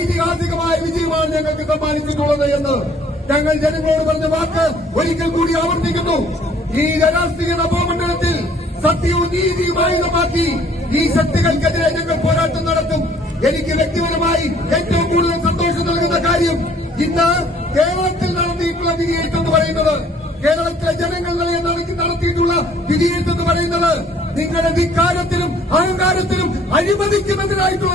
ഐതിഹാസികമായ വിജയമാണ് ഞങ്ങൾക്ക് സമ്മാനിച്ചിട്ടുള്ളത് എന്ന് ഞങ്ങൾ ജനങ്ങളോട് പറഞ്ഞ വാക്ക് ഒരിക്കൽ കൂടി ആവർത്തിക്കുന്നു. ഈ രാഷ്ട്രീയ നവോമണ്ഡലത്തിൽ സത്യവും നീതിയും ആയുധമാക്കി ഈ ശക്തികൾക്കെതിരെ ഞങ്ങൾ പോരാട്ടം നടത്തും. എനിക്ക് വ്യക്തിപരമായി ഏറ്റവും കൂടുതൽ സന്തോഷം നൽകുന്ന കാര്യം ഇന്ന് കേരളത്തിൽ നടത്തിയിട്ടുള്ള വിധിയെഴുത്തെന്ന് പറയുന്നത്, കേരളത്തിലെ ജനങ്ങൾ നടത്തിയിട്ടുള്ള വിധിയെഴുത്തെന്ന് പറയുന്നത് നിങ്ങളുടെ ധിക്കാരത്തിലും അഹങ്കാരത്തിലും അഴിമതിക്കുന്നതിനായിട്ടുള്ള